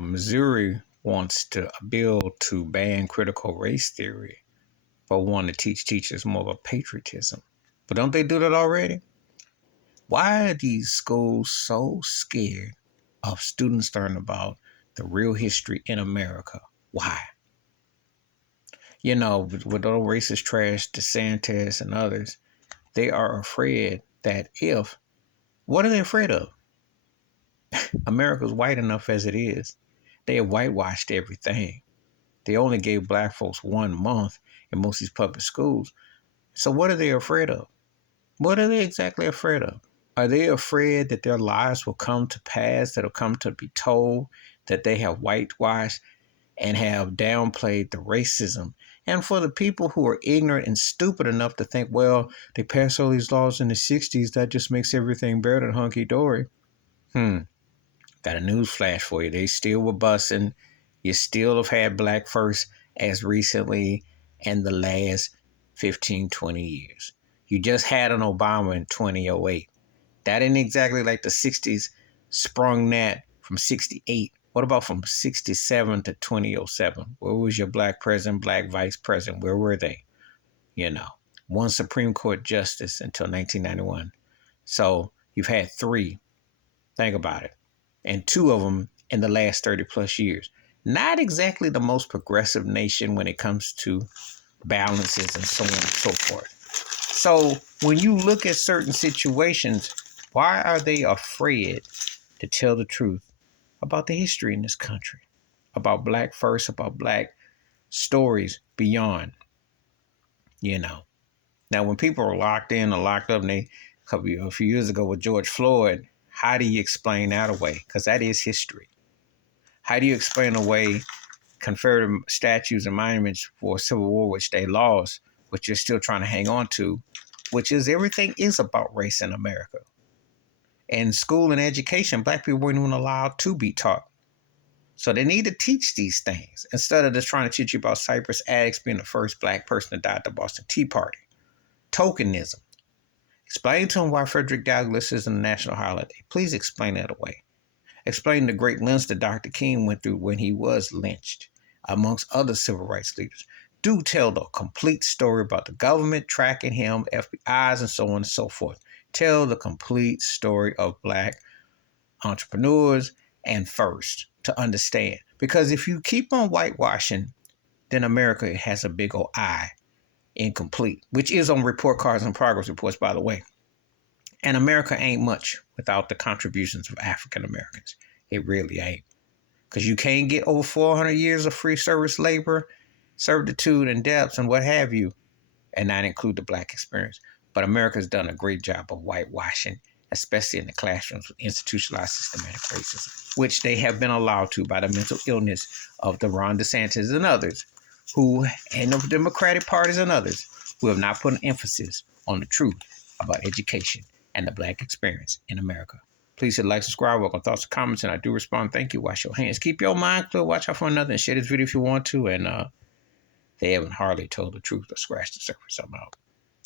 Missouri wants to a bill to ban critical race theory, but want to teach teachers more about patriotism. But don't they do that already? Why are these schools so scared of students learning about the real history in America? Why? With all racist trash, DeSantis and others, they are afraid that what are they afraid of? America's white enough as it is. They have whitewashed everything. They only gave black folks 1 month in most of these public schools. So what are they afraid of? What are they exactly afraid of? Are they afraid that their lives will come to pass, that will come to be told that they have whitewashed and have downplayed the racism? And for the people who are ignorant and stupid enough to think, well, they passed all these laws in the 60s, that just makes everything better than hunky-dory. Got a news flash for you. They still were busing. You still have had black first as recently in the last 15, 20 years. You just had an Obama in 2008. That ain't exactly like the 60s sprung that from 68. What about from 67 to 2007? Where was your black president, black vice president? Where were they? One Supreme Court justice until 1991. So you've had 3. Think about it. And 2 of them in the last 30 plus years. Not exactly the most progressive nation when it comes to balances and so on and so forth. So when you look at certain situations, why are they afraid to tell the truth about the history in this country? About black first, about black stories beyond, Now, when people are locked in or locked up, a few years ago with George Floyd, how do you explain that away? Because that is history. How do you explain away Confederate statues and monuments for Civil War, which they lost, which you're still trying to hang on to, which is everything is about race in America. In school and education, black people weren't even allowed to be taught. So they need to teach these things instead of just trying to teach you about Cypress Addicts being the first black person to die at the Boston Tea Party. Tokenism. Explain to them why Frederick Douglass is a national holiday. Please explain that away. Explain the great lengths that Dr. King went through when he was lynched, amongst other civil rights leaders. Do tell the complete story about the government tracking him, FBIs, and so on and so forth. Tell the complete story of black entrepreneurs and first to understand. Because if you keep on whitewashing, then America has a big old I, incomplete, which is on report cards and progress reports, by the way. And America ain't much without the contributions of African Americans. It really ain't. Because you can't get over 400 years of free service labor, servitude, and debts, and what have you, and not include the black experience. But America's done a great job of whitewashing, especially in the classrooms with institutionalized systematic racism, which they have been allowed to by the mental illness of the Ron DeSantis and others, and the Democratic parties and others, who have not put an emphasis on the truth about education and the black experience in America. Please hit like, subscribe, welcome thoughts and comments, and I do respond. Thank you. Wash your hands. Keep your mind clear. Watch out for another, and share this video if you want to. And they haven't hardly told the truth or scratched the surface. I'm out.